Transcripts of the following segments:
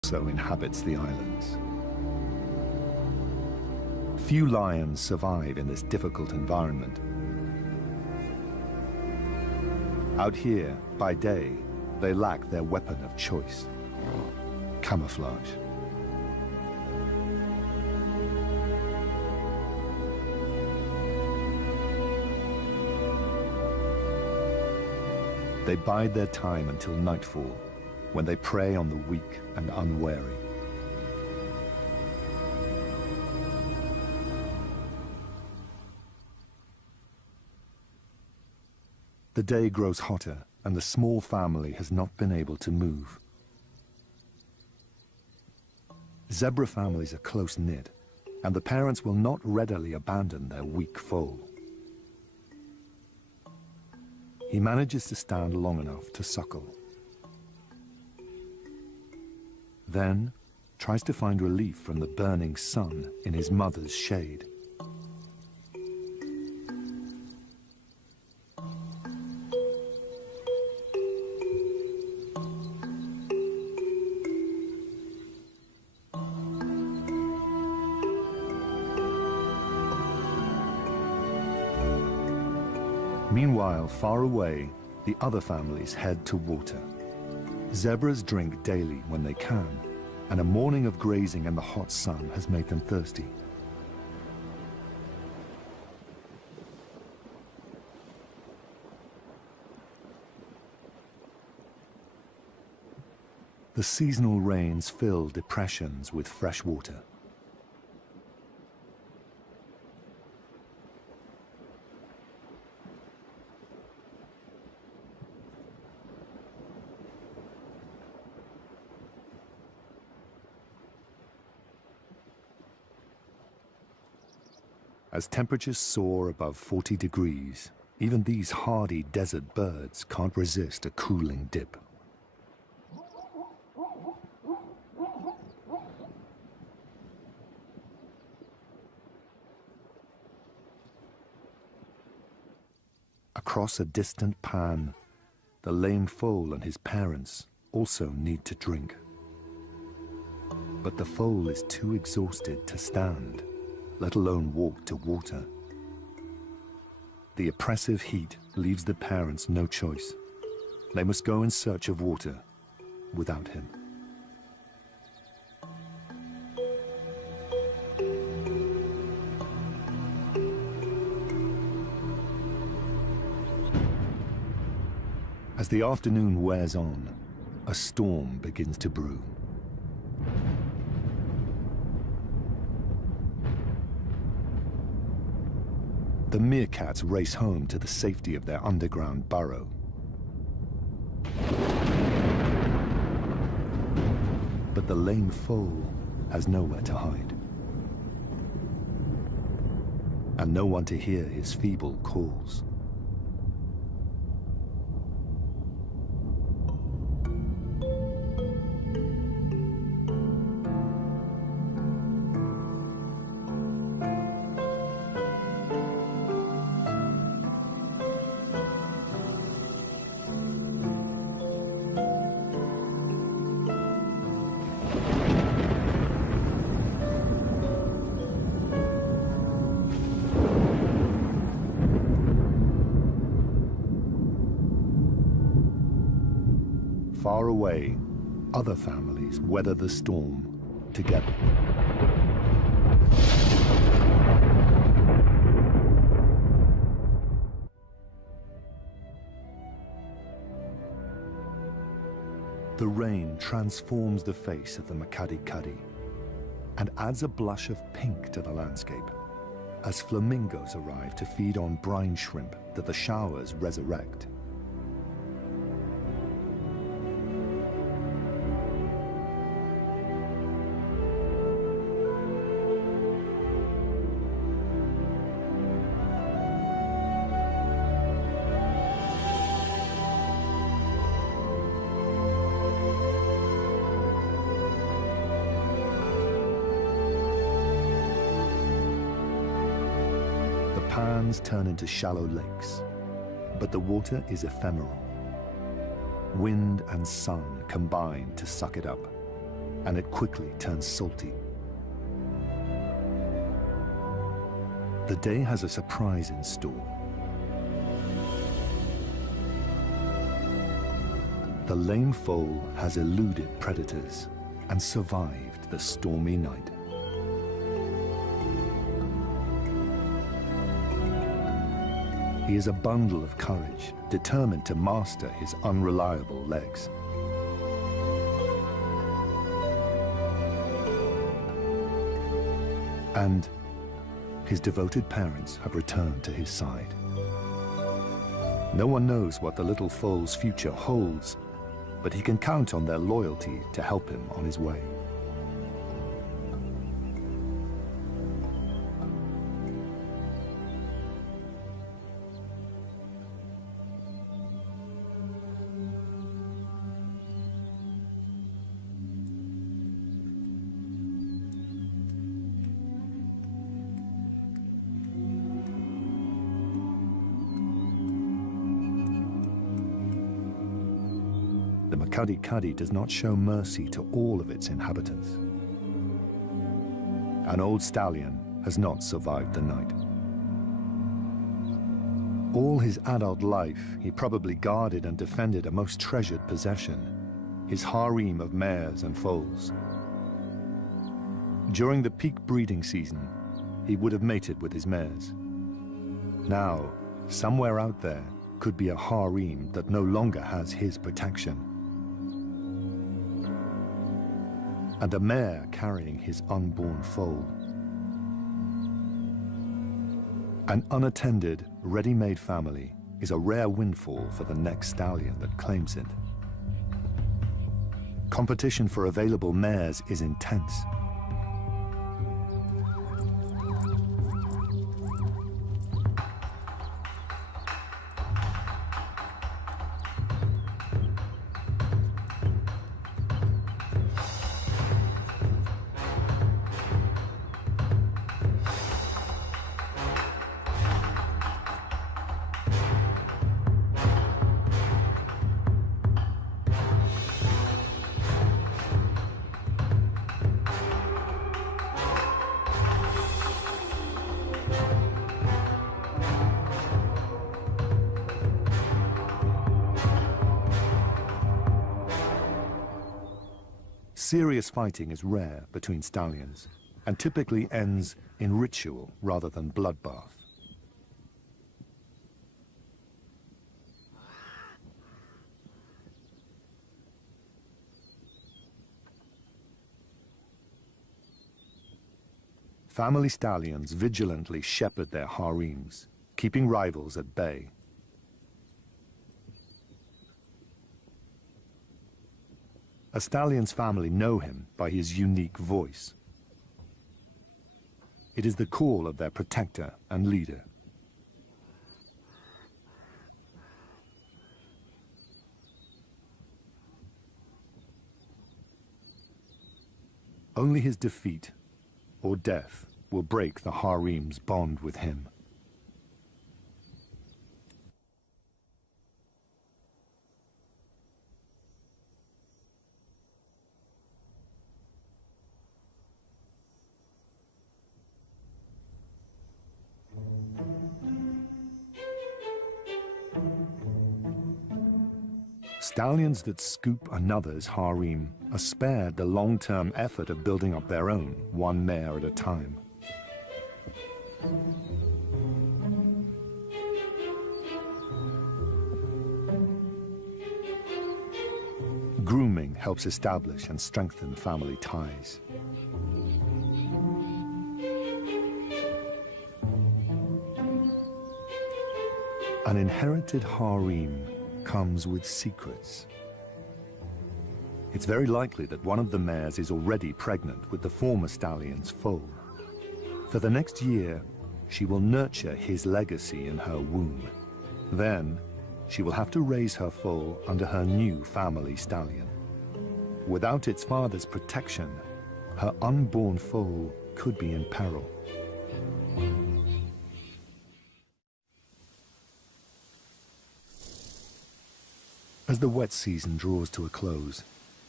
also inhabits the islands. Few lions survive in this difficult environment. Out here, by day, they lack their weapon of choice: camouflage. They bide their time until nightfall, when they prey on the weak and unwary. The day grows hotter, and the small family has not been able to move. Zebra families are close-knit, and the parents will not readily abandon their weak foal. He manages to stand long enough to suckle. Then tries to find relief from the burning sun in his mother's shade. Meanwhile, far away, the other families head to water. Zebras drink daily when they can, and a morning of grazing in the hot sun has made them thirsty. The seasonal rains fill depressions with fresh water. As temperatures soar above 40 degrees, even these hardy desert birds can't resist a cooling dip. Across a distant pan, the lame foal and his parents also need to drink. But the foal is too exhausted to stand, let alone walk to water. The oppressive heat leaves the parents no choice. They must go in search of water without him. As the afternoon wears on, a storm begins to brew. The meerkats race home to the safety of their underground burrow. But the lame foal has nowhere to hide, and no one to hear his feeble calls. Far away, other families weather the storm together. The rain transforms the face of the Makadi-Kadi and adds a blush of pink to the landscape as flamingos arrive to feed on brine shrimp that the showers resurrect. Pans turn into shallow lakes, but the water is ephemeral. Wind and sun combine to suck it up. and it quickly turns salty. The day has a surprise in store. The lame foal has eluded predators and survived the stormy night. He is a bundle of courage, determined to master his unreliable legs. And his devoted parents have returned to his side. No one knows what the little foal's future holds, but he can count on their loyalty to help him on his way. The Makadi-Kadi does not show mercy to all of its inhabitants. An old stallion has not survived the night. All his adult life, he probably guarded and defended a most treasured possession, his harem of mares and foals. During the peak breeding season, he would have mated with his mares. Now, somewhere out there could be a harem that no longer has his protection, and a mare carrying his unborn foal. An unattended, ready-made family is a rare windfall for the next stallion that claims it. Competition for available mares is intense. Serious fighting is rare between stallions and typically ends in ritual rather than bloodbath. Family stallions vigilantly shepherd their harems, keeping rivals at bay. A stallion's family know him by his unique voice. It is the call of their protector and leader. Only his defeat or death will break the harem's bond with him. Stallions that scoop another's harem are spared the long-term effort of building up their own, one mare at a time. Grooming helps establish and strengthen family ties. An inherited harem comes with secrets. It's very likely that one of the mares is already pregnant with the former stallion's foal. For the next year, she will nurture his legacy in her womb. Then, she will have to raise her foal under her new family stallion. Without its father's protection, her unborn foal could be in peril. As the wet season draws to a close,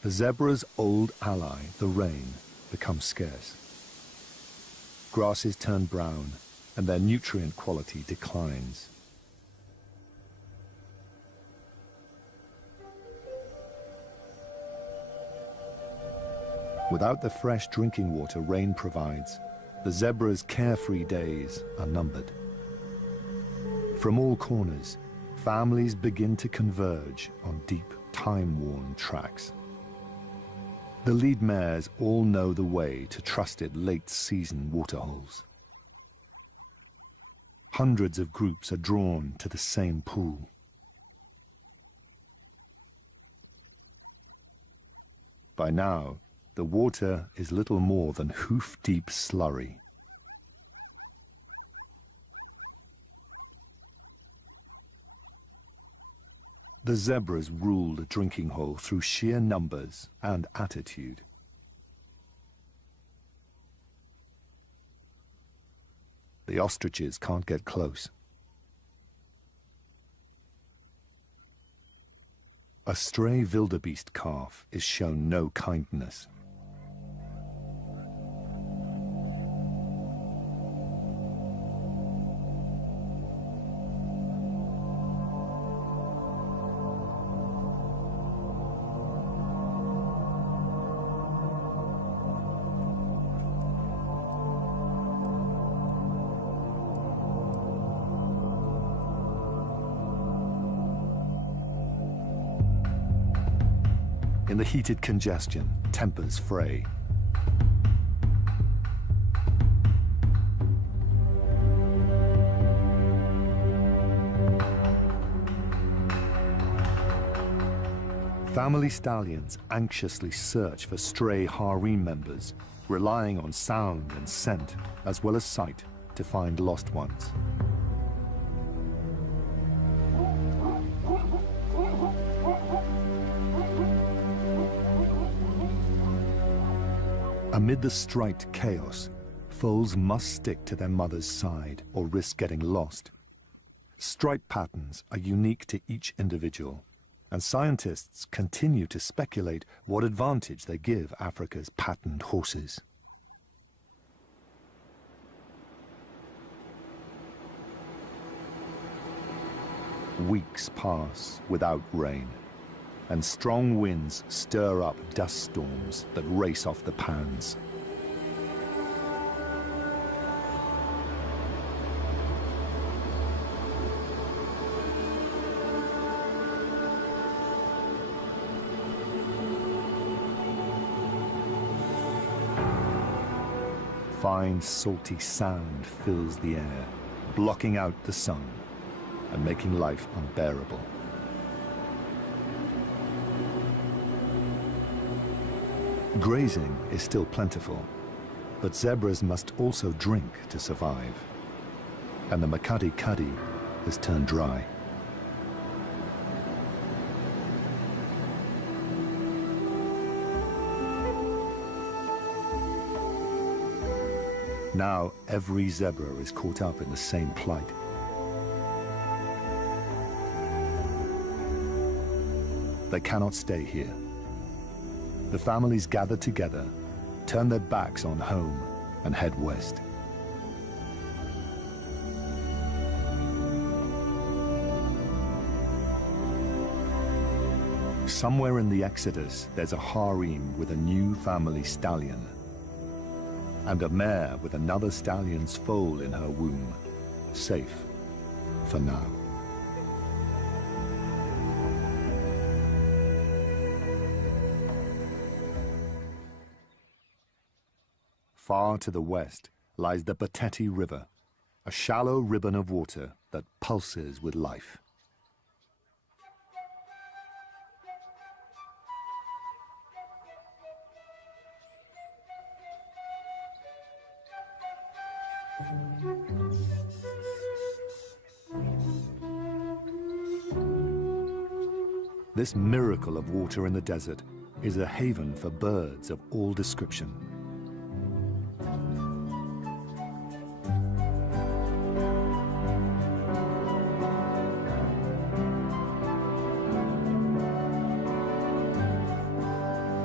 The zebra's old ally, the rain, becomes scarce. Grasses turn brown, and their nutrient quality declines. Without the fresh drinking water rain provides, the zebra's carefree days are numbered. From all corners, families begin to converge on deep, time-worn tracks. The lead mares all know the way to trusted late-season waterholes. Hundreds of groups are drawn to the same pool. By now, the water is little more than hoof-deep slurry. The zebras rule the drinking hole through sheer numbers and attitude. The ostriches can't get close. A stray wildebeest calf is shown no kindness. In the heated congestion, tempers fray. Family stallions anxiously search for stray harem members, relying on sound and scent, as well as sight, to find lost ones. Amid the striped chaos, foals must stick to their mother's side or risk getting lost. Stripe patterns are unique to each individual, and scientists continue to speculate what advantage they give Africa's patterned horses. Weeks pass without rain, and strong winds stir up dust storms that race off the pans. Fine, salty sand fills the air, blocking out the sun and making life unbearable. Grazing is still plentiful, but zebras must also drink to survive, and the Makadi-Kadi has turned dry. Now every zebra is caught up in the same plight. They cannot stay here. The families gather together, turn their backs on home, and head west. Somewhere in the exodus, there's a harem with a new family stallion, and a mare with another stallion's foal in her womb, safe for now. Far to the west lies the Bateti River, a shallow ribbon of water that pulses with life. This miracle of water in the desert is a haven for birds of all description.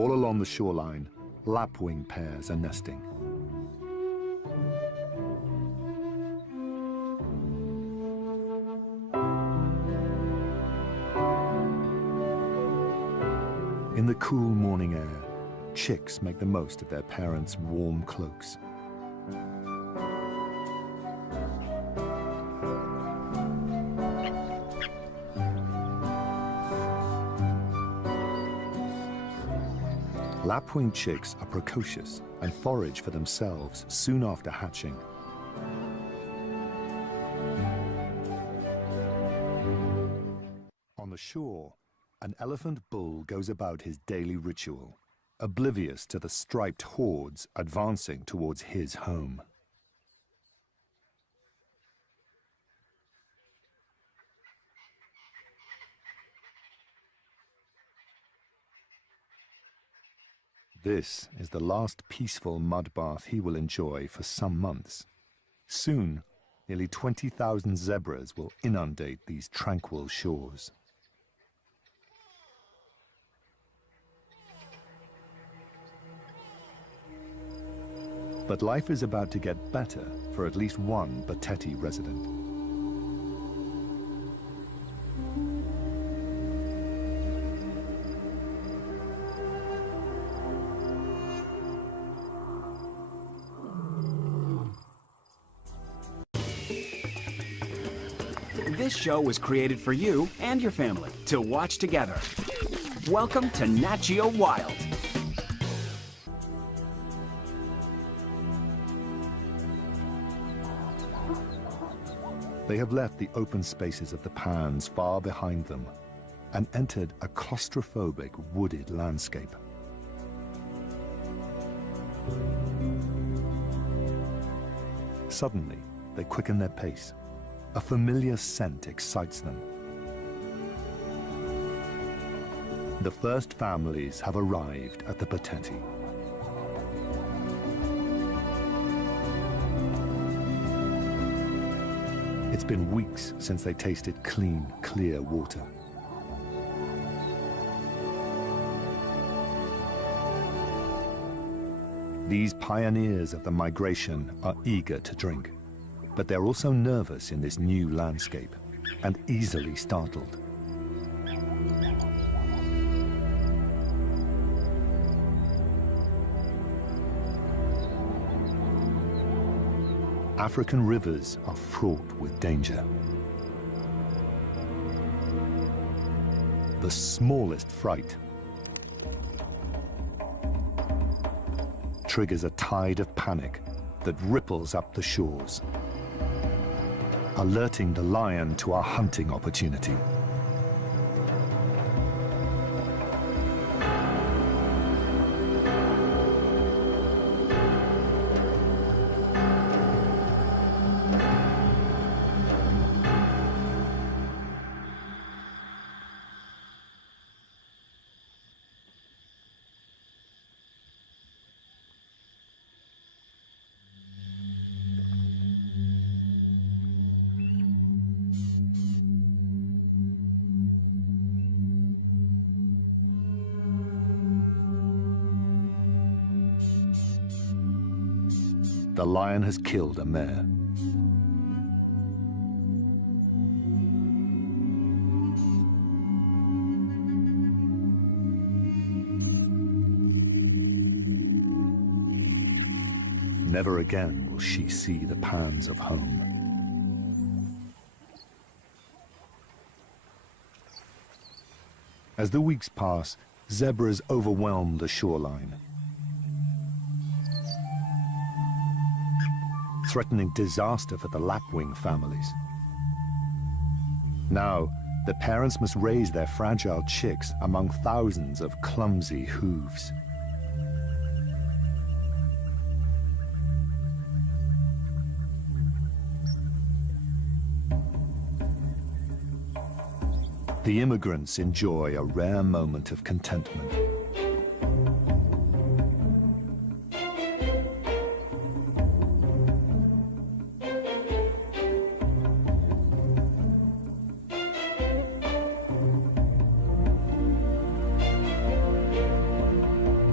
All along the shoreline, lapwing pairs are nesting. In the cool morning air, chicks make the most of their parents' warm cloaks. Lapwing chicks are precocious and forage for themselves soon after hatching. On the shore, an elephant bull goes about his daily ritual, oblivious to the striped hordes advancing towards his home. This is the last peaceful mud bath he will enjoy for some months. Soon, nearly 20,000 zebras will inundate these tranquil shores. But life is about to get better for at least one Bateti resident. This show was created for you and your family to watch together. Welcome to Nat Geo Wild. They have left the open spaces of the pans far behind them and entered a claustrophobic wooded landscape. Suddenly, they quicken their pace. A familiar scent excites them. The first families have arrived at the Bateti. It's been weeks since they tasted clean, clear water. These pioneers of the migration are eager to drink. But they're also nervous in this new landscape and easily startled. African rivers are fraught with danger. The smallest fright triggers a tide of panic that ripples up the shores, alerting the lion to a hunting opportunity. The lion has killed a mare. Never again will she see the pans of home. As the weeks pass, zebras overwhelm the shoreline, threatening disaster for the lapwing families. Now, the parents must raise their fragile chicks among thousands of clumsy hooves. The immigrants enjoy a rare moment of contentment.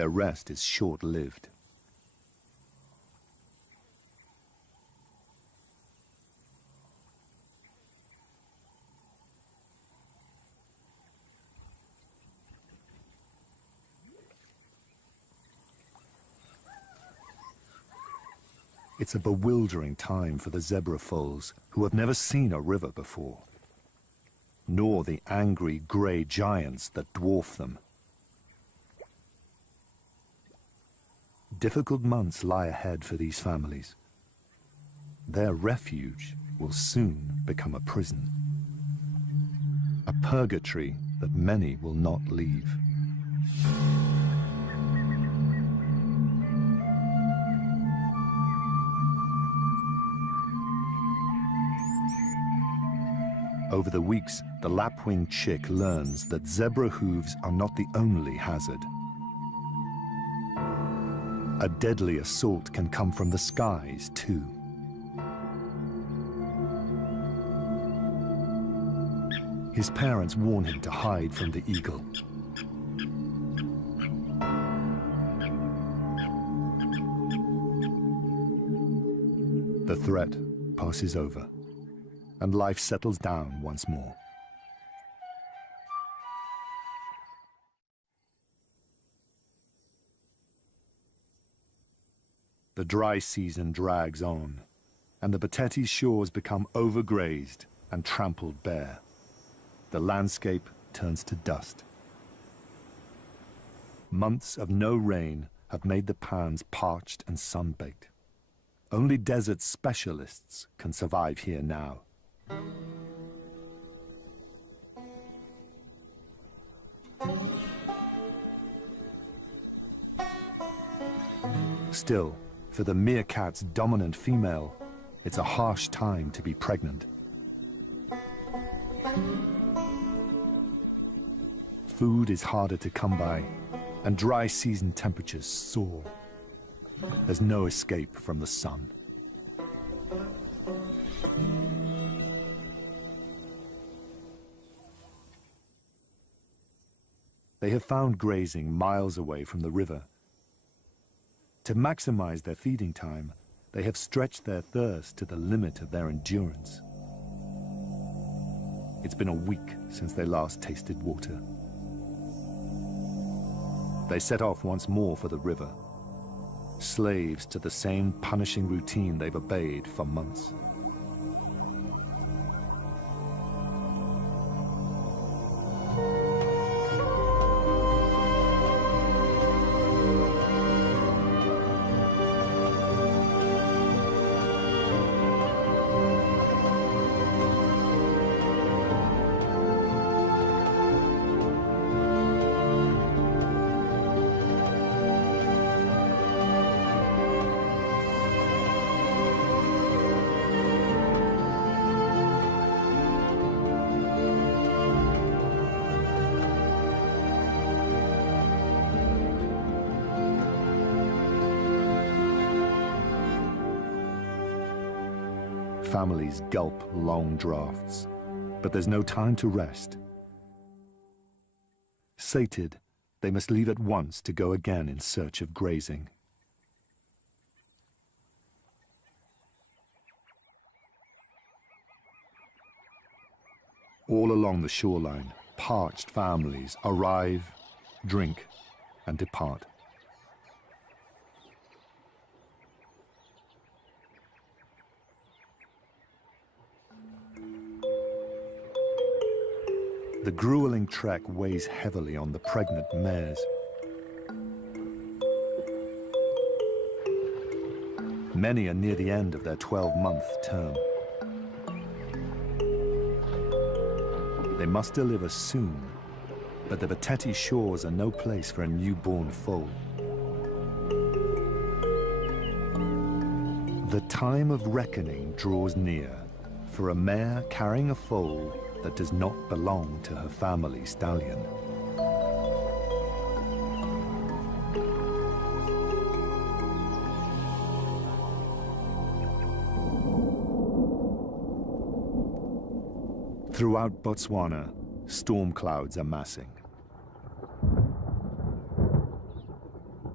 their rest is short-lived. It's a bewildering time for the zebra foals, who have never seen a river before, nor the angry grey giants that dwarf them. Difficult months lie ahead for these families. Their refuge will soon become a prison, a purgatory that many will not leave. Over the weeks, the lapwing chick learns that zebra hooves are not the only hazard. A deadly assault can come from the skies, too. His parents warn him to hide from the eagle. The threat passes over, and life settles down once more. The dry season drags on, and the Batete shores become overgrazed and trampled bare. The landscape turns to dust. Months of no rain have made the pans parched and sun-baked. Only desert specialists can survive here now. Still, for the meerkat's dominant female, it's a harsh time to be pregnant. Food is harder to come by, and dry season temperatures soar. There's no escape from the sun. They have found grazing miles away from the river. To maximize their feeding time, they have stretched their thirst to the limit of their endurance. It's been a week since they last tasted water. They set off once more for the river, slaves to the same punishing routine they've obeyed for months. Families gulp long draughts, but there's no time to rest. Sated, they must leave at once to go again in search of grazing. All along the shoreline, parched families arrive, drink, and depart. The grueling trek weighs heavily on the pregnant mares. Many are near the end of their 12-month term. They must deliver soon, but the Batete shores are no place for a newborn foal. The time of reckoning draws near for a mare carrying a foal that does not belong to her family stallion. Throughout Botswana, storm clouds are massing.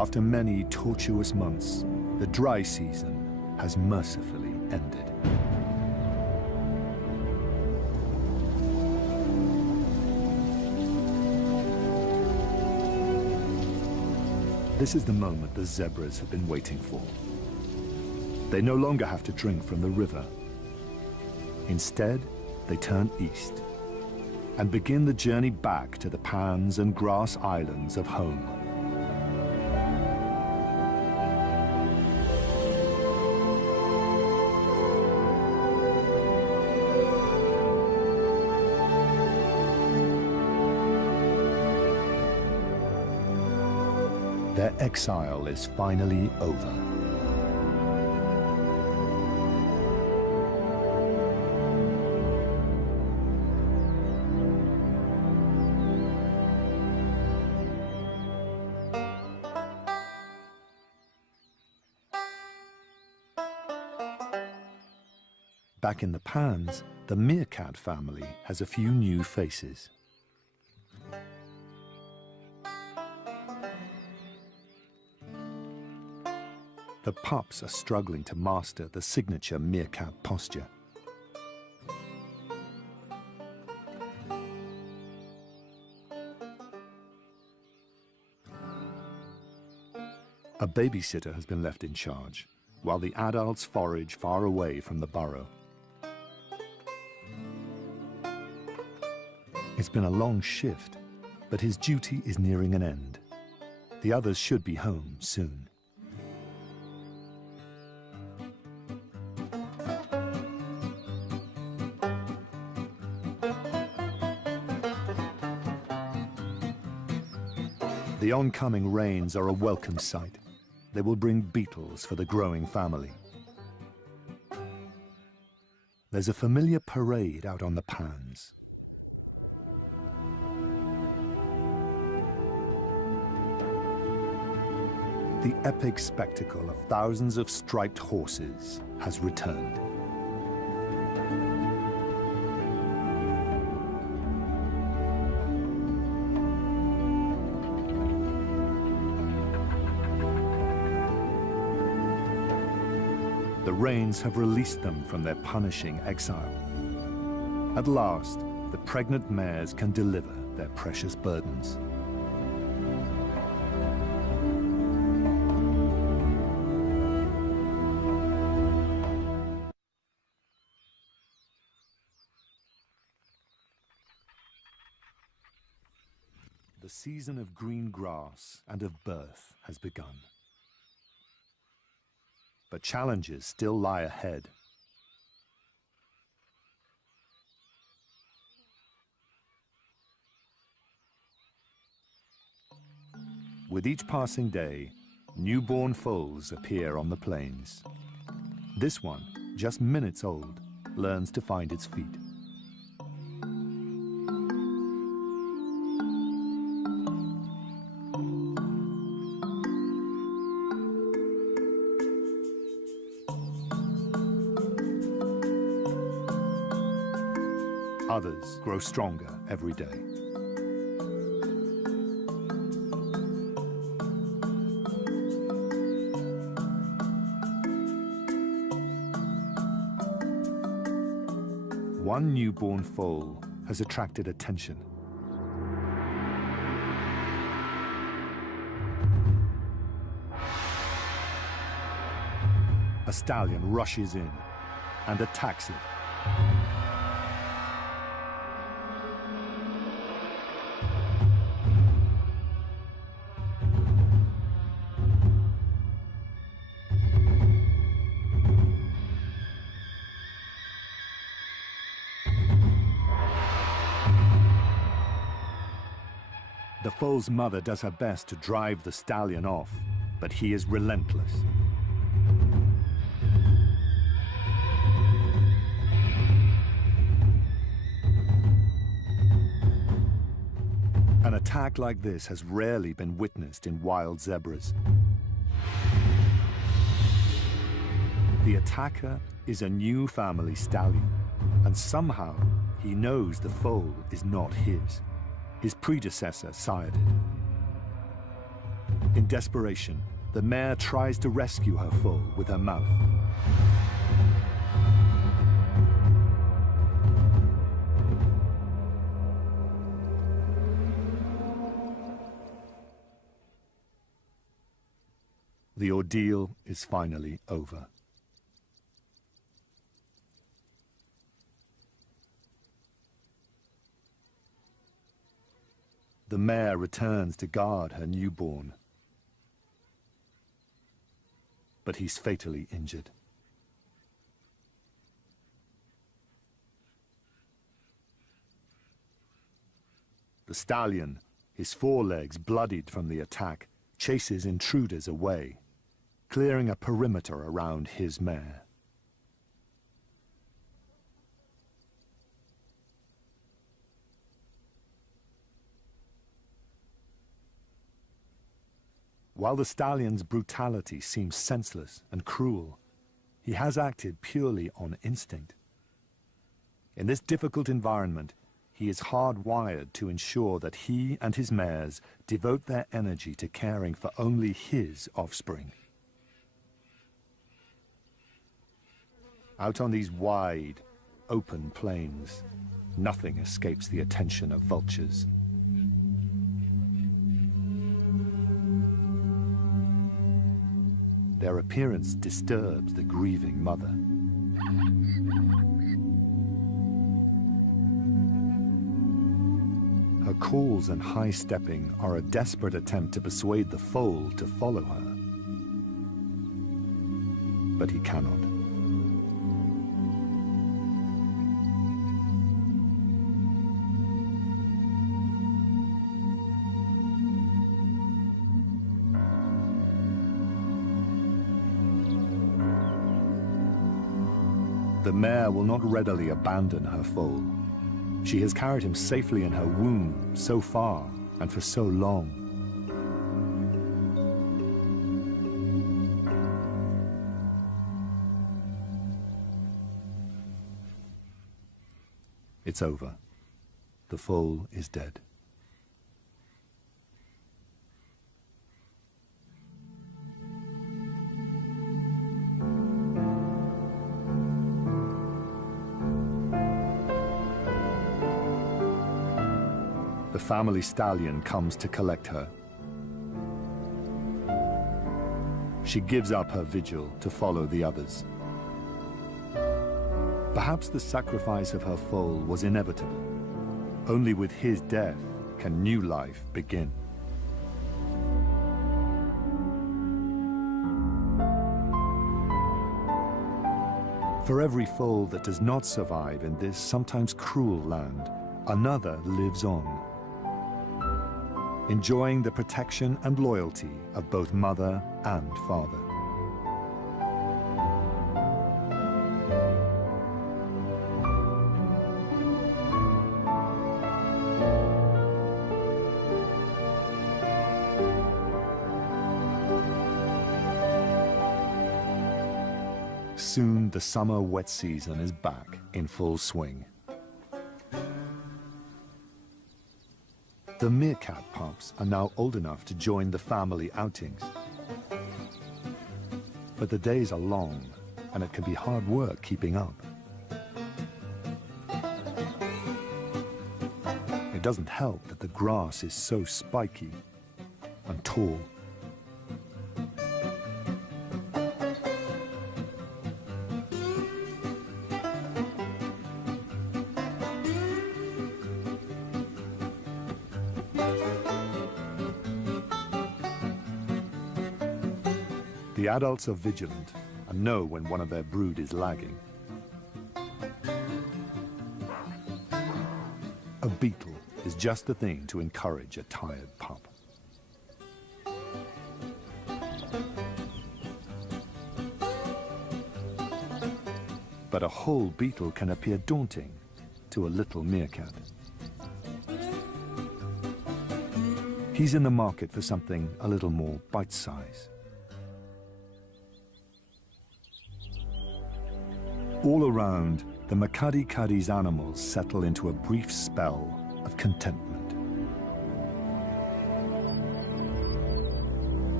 After many tortuous months, the dry season has mercifully ended. This is the moment the zebras have been waiting for. They no longer have to drink from the river. Instead, they turn east and begin the journey back to the pans and grass islands of home. Their exile is finally over. Back in the pans, the meerkat family has a few new faces. The pups are struggling to master the signature meerkat posture. A babysitter has been left in charge, while the adults forage far away from the burrow. It's been a long shift, but his duty is nearing an end. The others should be home soon. The oncoming rains are a welcome sight. They will bring beetles for the growing family. There's a familiar parade out on the pans. The epic spectacle of thousands of striped horses has returned. The rains have released them from their punishing exile. At last, the pregnant mares can deliver their precious burdens. The season of green grass and of birth has begun. But challenges still lie ahead. With each passing day, newborn foals appear on the plains. This one, just minutes old, learns to find its feet. Others grow stronger every day. One newborn foal has attracted attention. A stallion rushes in and attacks it. The foal's mother does her best to drive the stallion off, but he is relentless. An attack like this has rarely been witnessed in wild zebras. The attacker is a new family stallion, and somehow he knows the foal is not his. His predecessor sired it. In desperation, the mare tries to rescue her foal with her mouth. The ordeal is finally over. The mare returns to guard her newborn, but he's fatally injured. The stallion, his forelegs bloodied from the attack, chases intruders away, clearing a perimeter around his mare. While the stallion's brutality seems senseless and cruel, he has acted purely on instinct. In this difficult environment, he is hardwired to ensure that he and his mares devote their energy to caring for only his offspring. Out on these wide, open plains, nothing escapes the attention of vultures. Their appearance disturbs the grieving mother. Her calls and high stepping are a desperate attempt to persuade the foal to follow her. But he cannot. The mare will not readily abandon her foal. She has carried him safely in her womb so far and for so long. It's over. The foal is dead. The family stallion comes to collect her. She gives up her vigil to follow the others. Perhaps the sacrifice of her foal was inevitable. Only with his death can new life begin. For every foal that does not survive in this sometimes cruel land, another lives on, enjoying the protection and loyalty of both mother and father. Soon the summer wet season is back in full swing. The meerkat pups are now old enough to join the family outings. But the days are long, and it can be hard work keeping up. It doesn't help that the grass is so spiky and tall. The adults are vigilant and know when one of their brood is lagging. A beetle is just the thing to encourage a tired pup. But a whole beetle can appear daunting to a little meerkat. He's in the market for something a little more bite-sized. All around, the Makadi-Kadi's animals settle into a brief spell of contentment.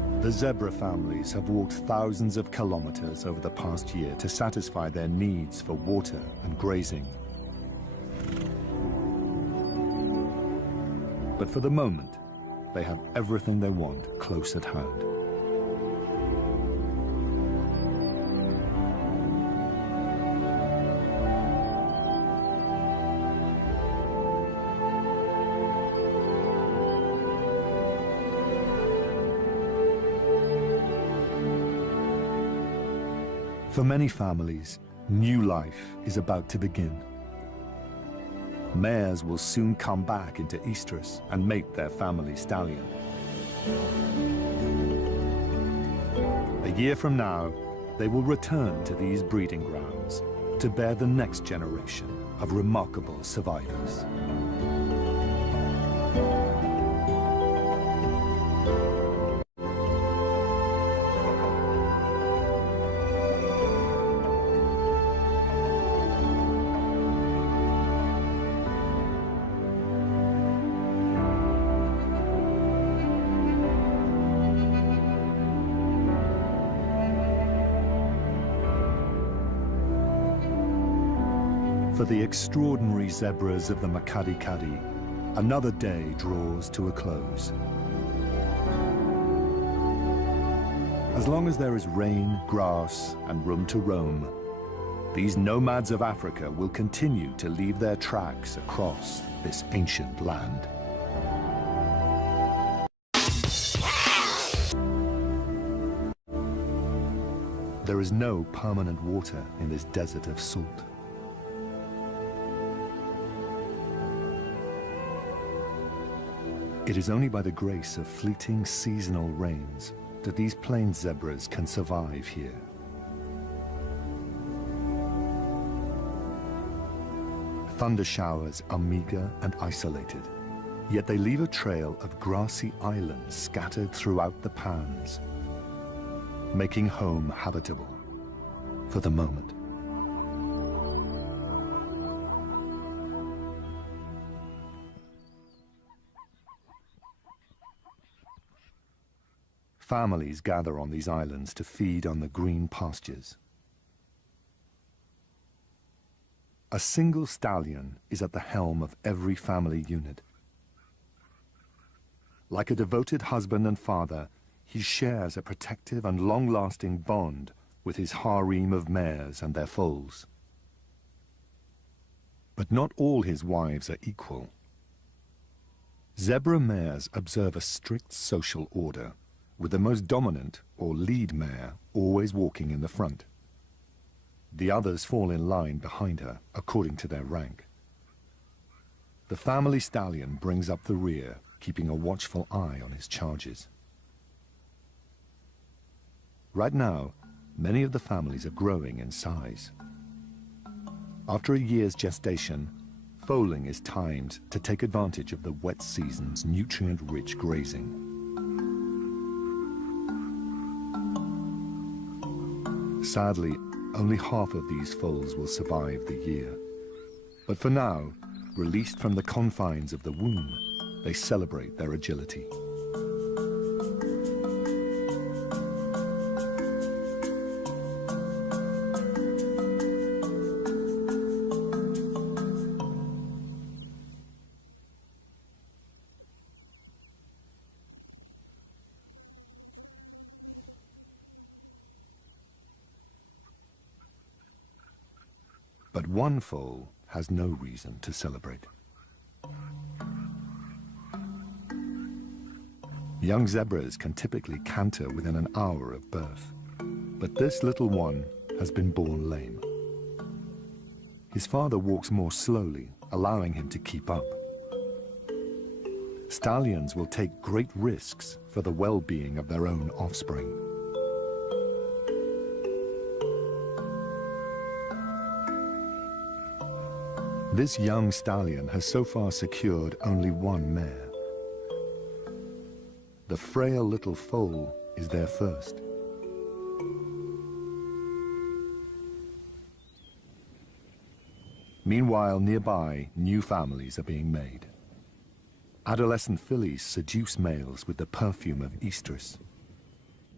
The zebra families have walked thousands of kilometers over the past year to satisfy their needs for water and grazing. But for the moment, they have everything they want close at hand. For many families, new life is about to begin. Mares will soon come back into estrus and mate their family stallion. A year from now, they will return to these breeding grounds to bear the next generation of remarkable survivors. For the extraordinary zebras of the Makadi-Kadi, another day draws to a close. As long as there is rain, grass, and room to roam, these nomads of Africa will continue to leave their tracks across this ancient land. There is no permanent water in this desert of salt. It is only by the grace of fleeting seasonal rains that these plains zebras can survive here. Thunder showers are meager and isolated, yet they leave a trail of grassy islands scattered throughout the pans, making home habitable for the moment. Families gather on these islands to feed on the green pastures. A single stallion is at the helm of every family unit. Like a devoted husband and father, he shares a protective and long-lasting bond with his harem of mares and their foals. But not all his wives are equal. Zebra mares observe a strict social order, with the most dominant, or lead mare, always walking in the front. The others fall in line behind her, according to their rank. The family stallion brings up the rear, keeping a watchful eye on his charges. Right now, many of the families are growing in size. After a year's gestation, foaling is timed to take advantage of the wet season's nutrient-rich grazing. Sadly, only half of these foals will survive the year. But for now, released from the confines of the womb, they celebrate their agility. But one foal has no reason to celebrate. Young zebras can typically canter within an hour of birth, but this little one has been born lame. His father walks more slowly, allowing him to keep up. Stallions will take great risks for the well-being of their own offspring. This young stallion has so far secured only one mare. The frail little foal is there first. Meanwhile, nearby, new families are being made. Adolescent fillies seduce males with the perfume of estrus.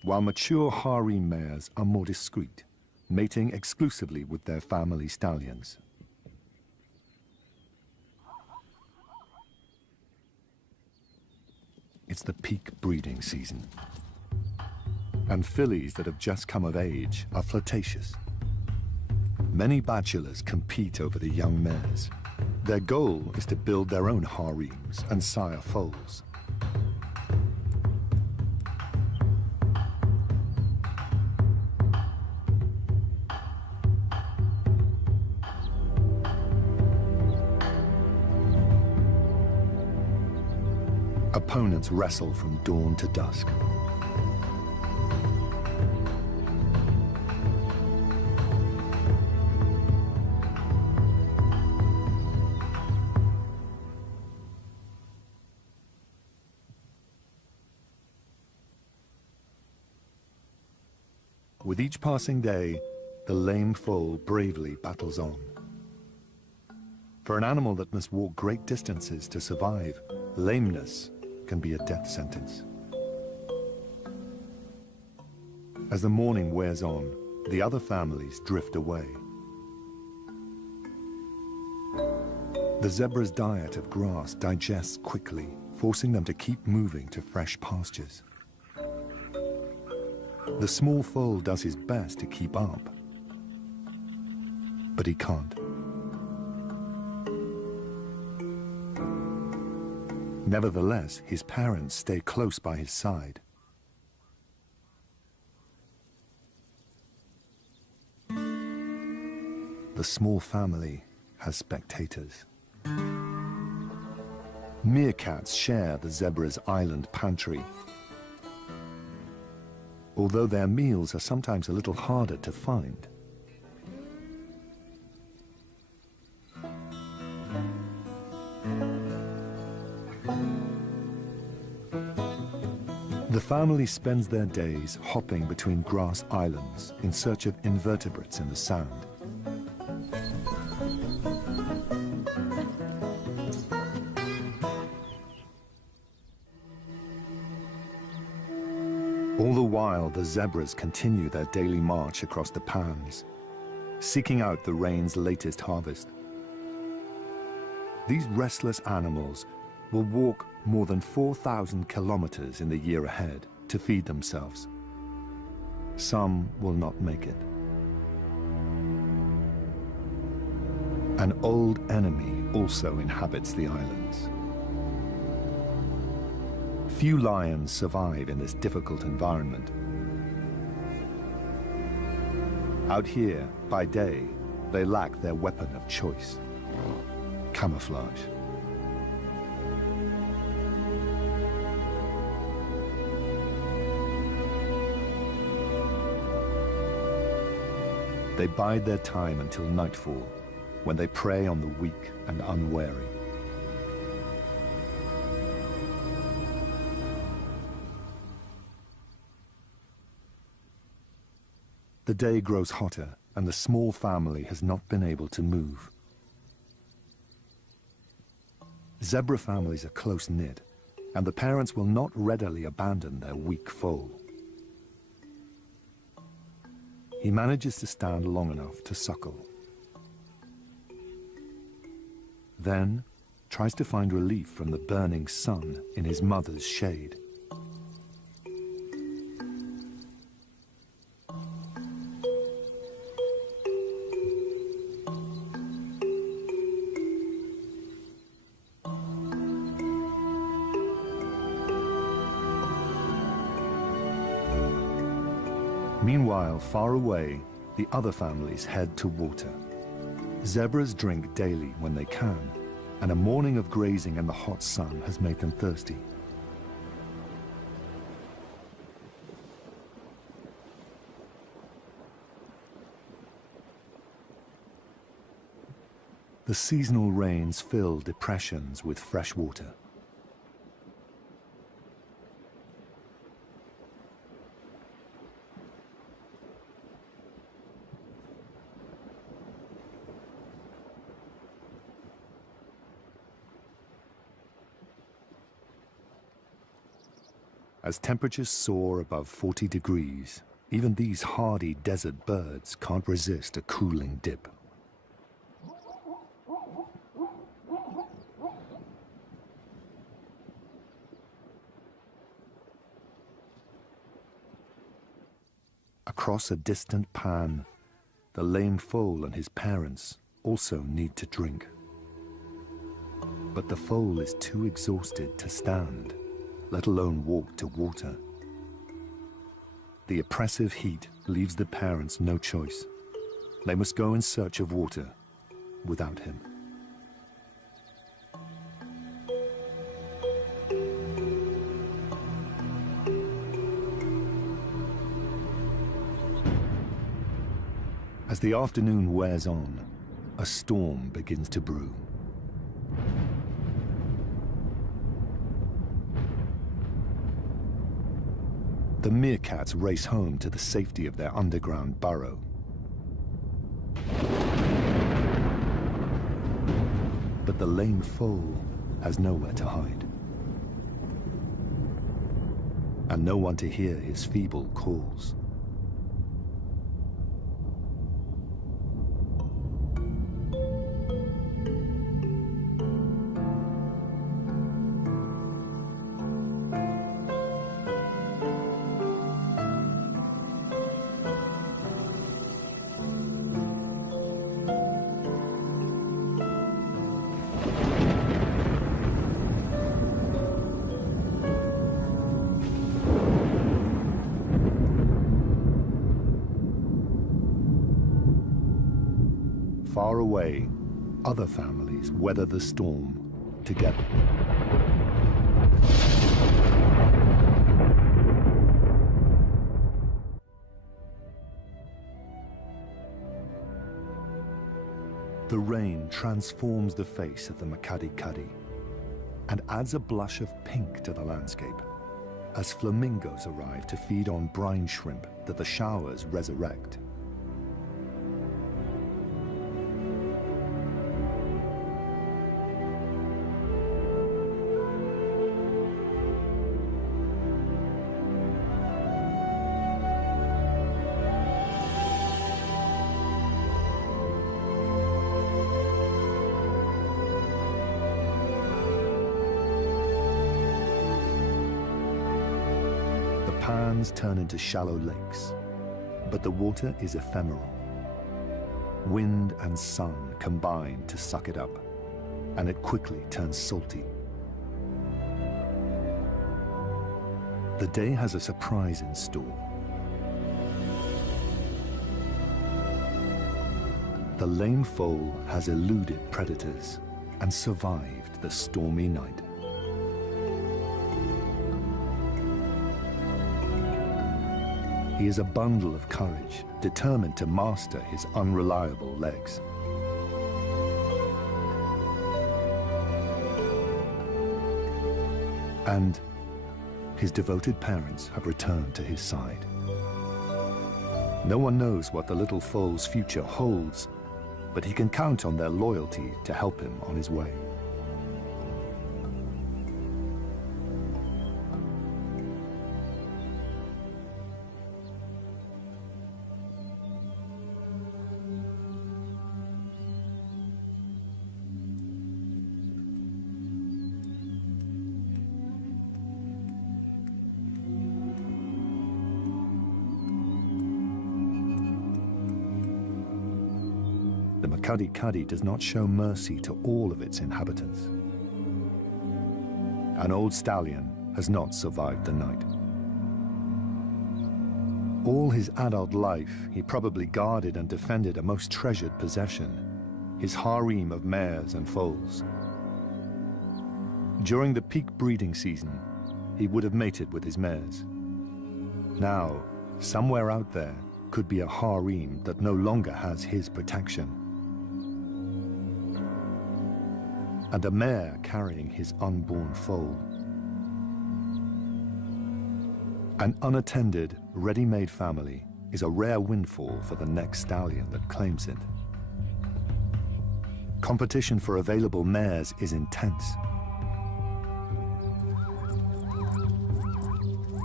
while mature harem mares are more discreet, mating exclusively with their family stallions. It's the peak breeding season, and fillies that have just come of age are flirtatious. Many bachelors compete over the young mares. Their goal is to build their own harems and sire foals. Opponents wrestle from dawn to dusk. With each passing day, the lame foal bravely battles on. For an animal that must walk great distances to survive, lameness can be a death sentence. As the morning wears on, the other families drift away. The zebra's diet of grass digests quickly, forcing them to keep moving to fresh pastures. The small foal does his best to keep up, but he can't. Nevertheless, his parents stay close by his side. The small family has spectators. Meerkats share the zebra's island pantry. Although their meals are sometimes a little harder to find. The family spends their days hopping between grass islands in search of invertebrates in the sand. All the while, the zebras continue their daily march across the pans, seeking out the rain's latest harvest. These restless animals will walk more than 4,000 kilometers in the year ahead to feed themselves. Some will not make it. An old enemy also inhabits the islands. Few lions survive in this difficult environment. Out here, by day, they lack their weapon of choice: camouflage. They bide their time until nightfall, when they prey on the weak and unwary. The day grows hotter, and the small family has not been able to move. Zebra families are close-knit, and the parents will not readily abandon their weak foal. He manages to stand long enough to suckle. Then tries to find relief from the burning sun in his mother's shade. Meanwhile, far away, the other families head to water. Zebras drink daily when they can, and a morning of grazing in the hot sun has made them thirsty. The seasonal rains fill depressions with fresh water. As temperatures soar above 40 degrees, even these hardy desert birds can't resist a cooling dip. Across a distant pan, the lame foal and his parents also need to drink. But the foal is too exhausted to stand, let alone walk to water. The oppressive heat leaves the parents no choice. They must go in search of water without him. As the afternoon wears on, a storm begins to brew. The meerkats race home to the safety of their underground burrow. But the lame foal has nowhere to hide, and no one to hear his feeble calls. Far away, other families weather the storm together. The rain transforms the face of the Makadi-Kadi and adds a blush of pink to the landscape as flamingos arrive to feed on brine shrimp that the showers resurrect. Pans turn into shallow lakes, but the water is ephemeral. Wind and sun combine to suck it up, and it quickly turns salty. The day has a surprise in store. The lame foal has eluded predators and survived the stormy night. He is a bundle of courage, determined to master his unreliable legs. And his devoted parents have returned to his side. No one knows what the little foal's future holds, but he can count on their loyalty to help him on his way. The Makadi-Kadi does not show mercy to all of its inhabitants. An old stallion has not survived the night. All his adult life, he probably guarded and defended a most treasured possession, his harem of mares and foals. During the peak breeding season, he would have mated with his mares. Now, somewhere out there could be a harem that no longer has his protection. And a mare carrying his unborn foal. An unattended, ready-made family is a rare windfall for the next stallion that claims it. Competition for available mares is intense.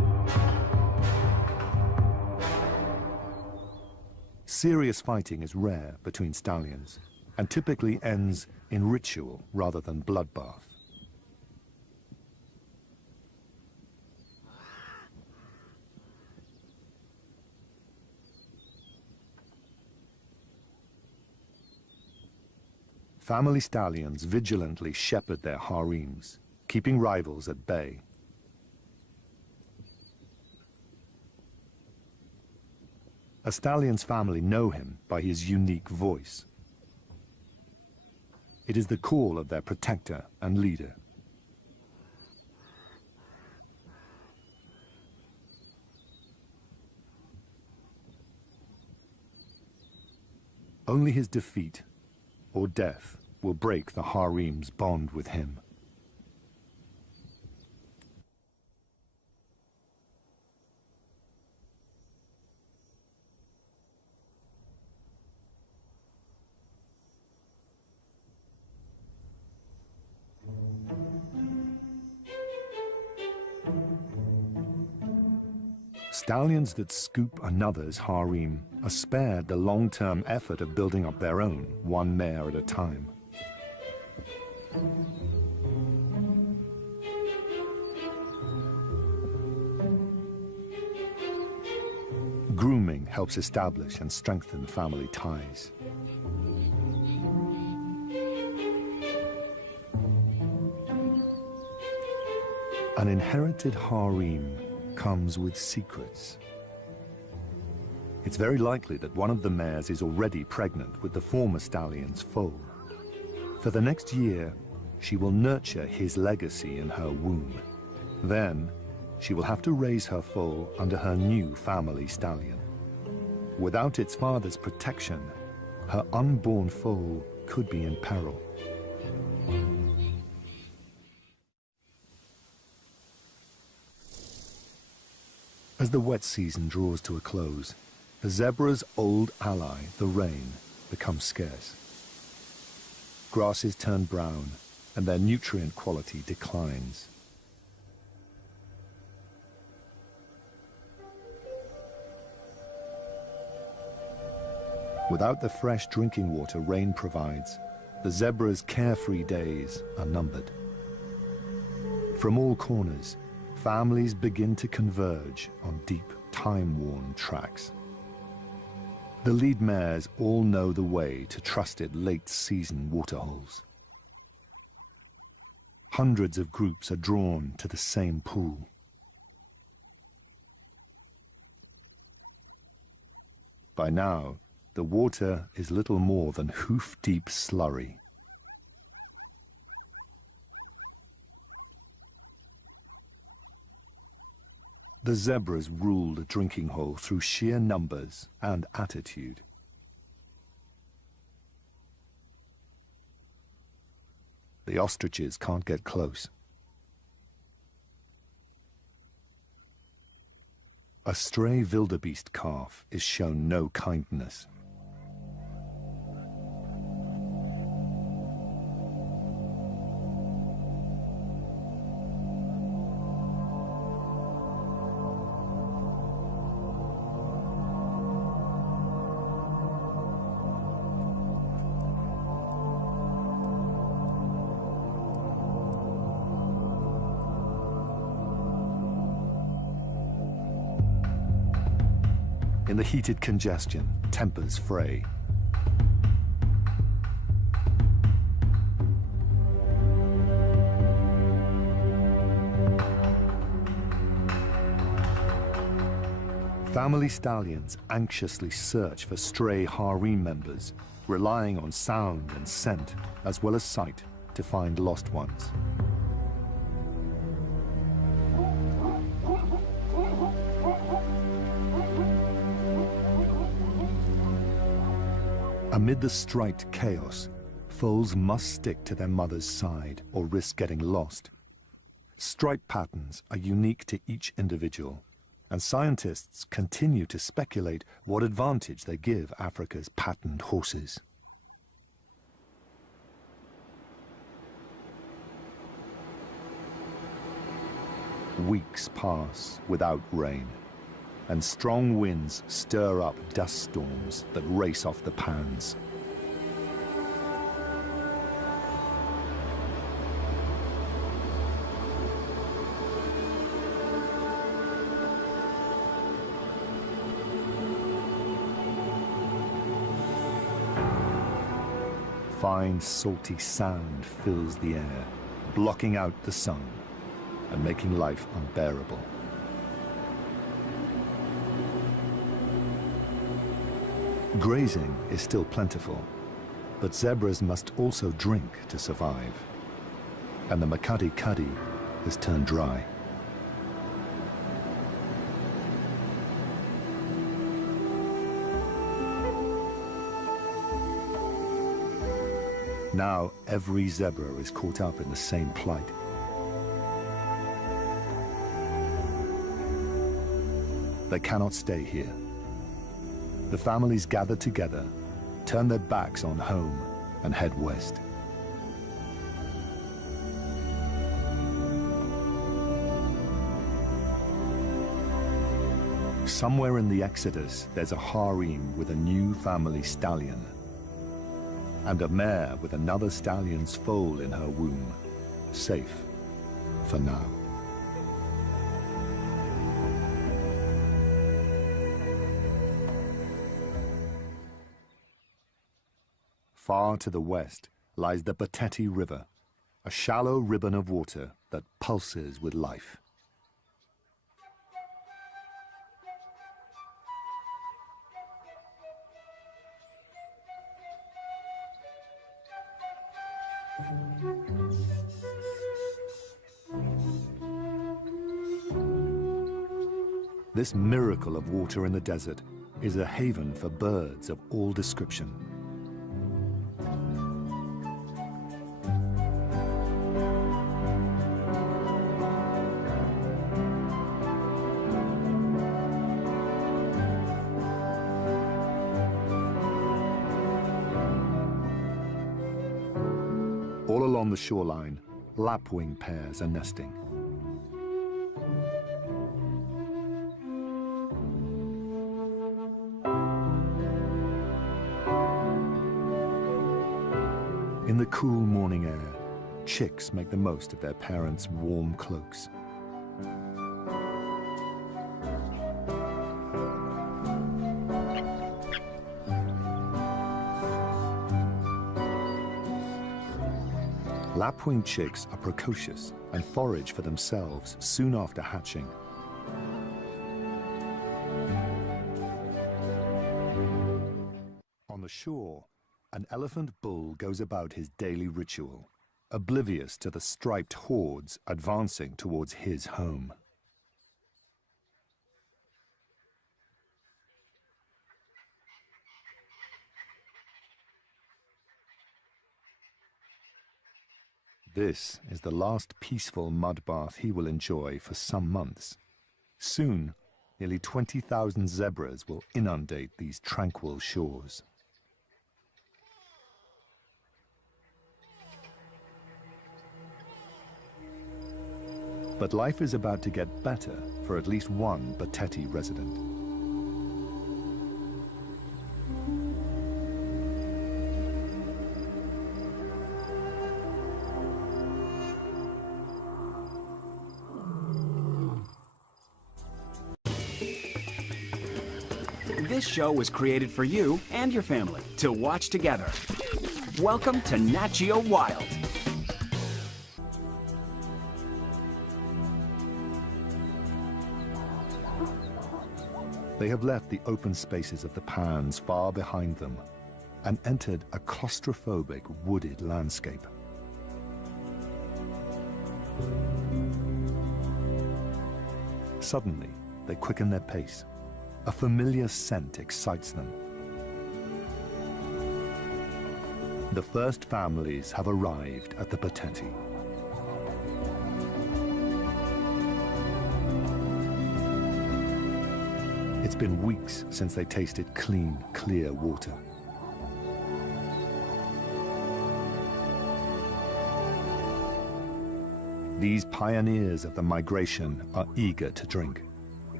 Serious fighting is rare between stallions and typically ends in ritual rather than bloodbath. Family stallions vigilantly shepherd their harems, keeping rivals at bay. A stallion's family know him by his unique voice. It is the call of their protector and leader. Only his defeat or death will break the harem's bond with him. Stallions that scoop another's harem are spared the long-term effort of building up their own, one mare at a time. Grooming helps establish and strengthen family ties. An inherited harem comes with secrets. It's very likely that one of the mares is already pregnant with the former stallion's foal. For the next year, she will nurture his legacy in her womb. Then, she will have to raise her foal under her new family stallion. Without its father's protection, her unborn foal could be in peril. As the wet season draws to a close, the zebra's old ally, the rain, becomes scarce. Grasses turn brown, and their nutrient quality declines. Without the fresh drinking water rain provides, the zebra's carefree days are numbered. From all corners, families begin to converge on deep, time-worn tracks. The lead mares all know the way to trusted late-season waterholes. Hundreds of groups are drawn to the same pool. By now, the water is little more than hoof-deep slurry. The zebras rule the drinking hole through sheer numbers and attitude. The ostriches can't get close. A stray wildebeest calf is shown no kindness. In the heated congestion, tempers fray. Family stallions anxiously search for stray harem members, relying on sound and scent, as well as sight, to find lost ones. Amid the striped chaos, foals must stick to their mother's side or risk getting lost. Stripe patterns are unique to each individual, and scientists continue to speculate what advantage they give Africa's patterned horses. Weeks pass without rain, and strong winds stir up dust storms that race off the pans. Fine, salty sand fills the air, blocking out the sun and making life unbearable. Grazing is still plentiful, but zebras must also drink to survive. And the Makadi Kadi has turned dry. Now every zebra is caught up in the same plight. They cannot stay here. The families gather together, turn their backs on home, and head west. Somewhere in the exodus, there's a harem with a new family stallion, and a mare with another stallion's foal in her womb, safe for now. Far to the west lies the Bateti River, a shallow ribbon of water that pulses with life. This miracle of water in the desert is a haven for birds of all description. All along the shoreline, lapwing pairs are nesting. In the cool morning air, chicks make the most of their parents' warm cloaks. Lapwing chicks are precocious and forage for themselves soon after hatching. On the shore, an elephant bull goes about his daily ritual, oblivious to the striped hordes advancing towards his home. This is the last peaceful mud bath he will enjoy for some months. Soon, nearly 20,000 zebras will inundate these tranquil shores. But life is about to get better for at least one Bateti resident. This show was created for you and your family to watch together. Welcome to Nat Geo Wild. They have left the open spaces of the pans far behind them and entered a claustrophobic wooded landscape. Suddenly, they quicken their pace. A familiar scent excites them. The first families have arrived at the Bateti. It's been weeks since they tasted clean, clear water. These pioneers of the migration are eager to drink.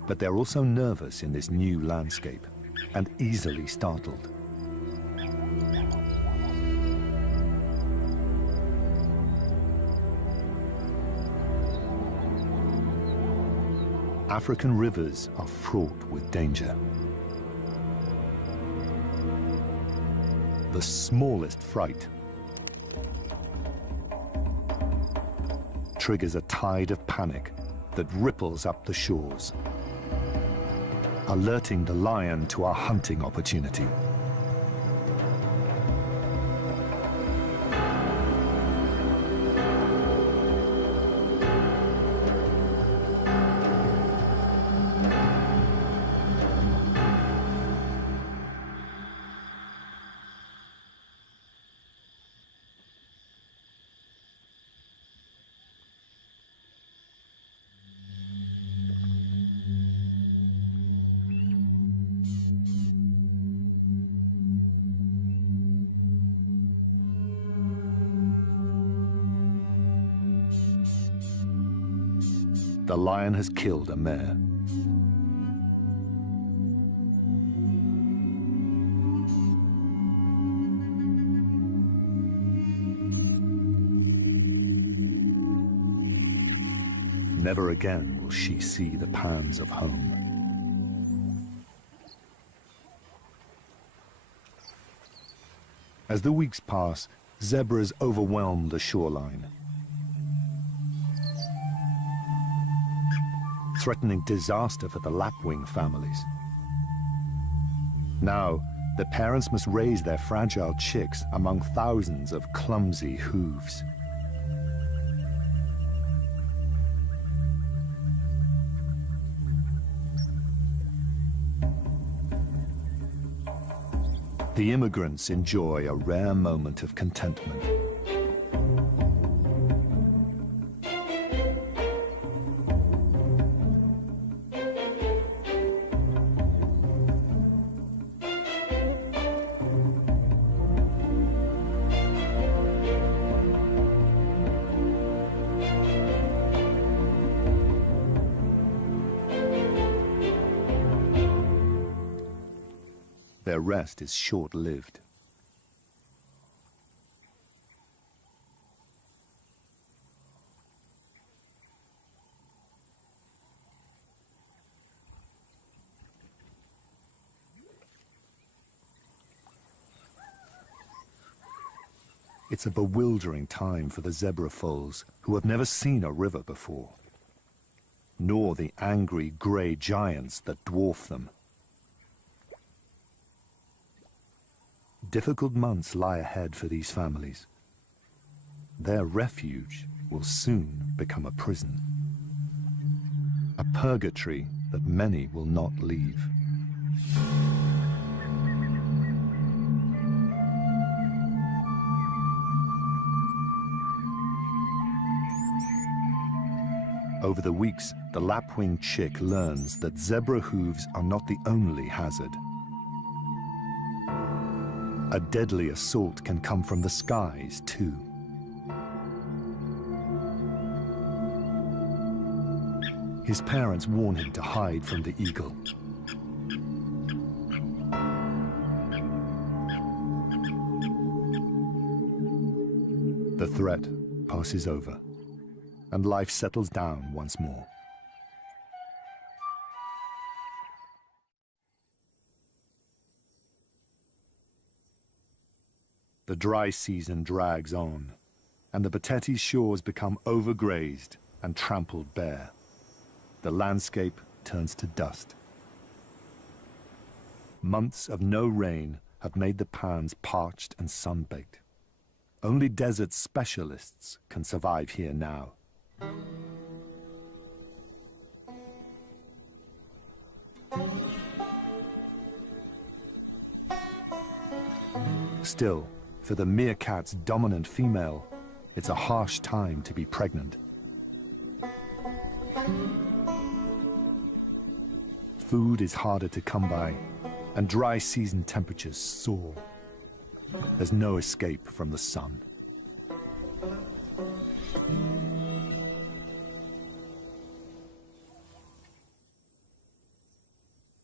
But they're also nervous in this new landscape and easily startled. African rivers are fraught with danger. The smallest fright triggers a tide of panic that ripples up the shores, alerting the lion to a hunting opportunity. The lion has killed a mare. Never again will she see the pans of home. As the weeks pass, zebras overwhelm the shoreline, threatening disaster for the lapwing families. Now, the parents must raise their fragile chicks among thousands of clumsy hooves. The immigrants enjoy a rare moment of contentment. Their rest is short-lived. It's a bewildering time for the zebra foals who have never seen a river before, nor the angry grey giants that dwarf them. Difficult months lie ahead for these families. Their refuge will soon become a prison, a purgatory that many will not leave. Over the weeks, the lapwing chick learns that zebra hooves are not the only hazard. A deadly assault can come from the skies, too. His parents warn him to hide from the eagle. The threat passes over, and life settles down once more. The dry season drags on, and the Batete shores become overgrazed and trampled bare. The landscape turns to dust. Months of no rain have made the pans parched and sun-baked. Only desert specialists can survive here now. Still, for the meerkat's dominant female, it's a harsh time to be pregnant. Food is harder to come by, and dry season temperatures soar. There's no escape from the sun.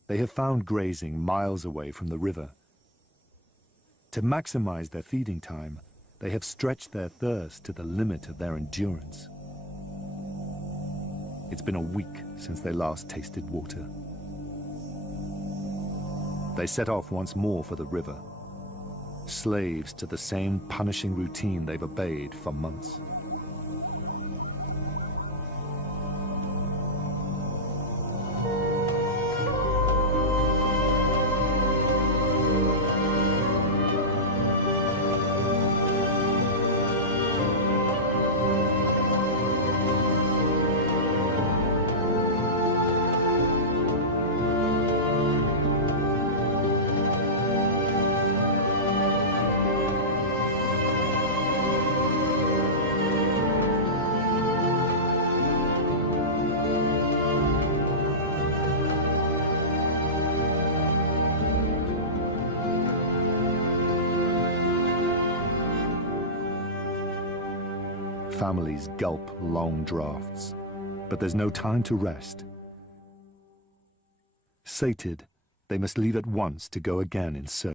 They have found grazing miles away from the river. To maximize their feeding time, they have stretched their thirst to the limit of their endurance. It's been a week since they last tasted water. They set off once more for the river, slaves to the same punishing routine they've obeyed for months. Families gulp long draughts, but there's no time to rest. Sated, they must leave at once to go again in search.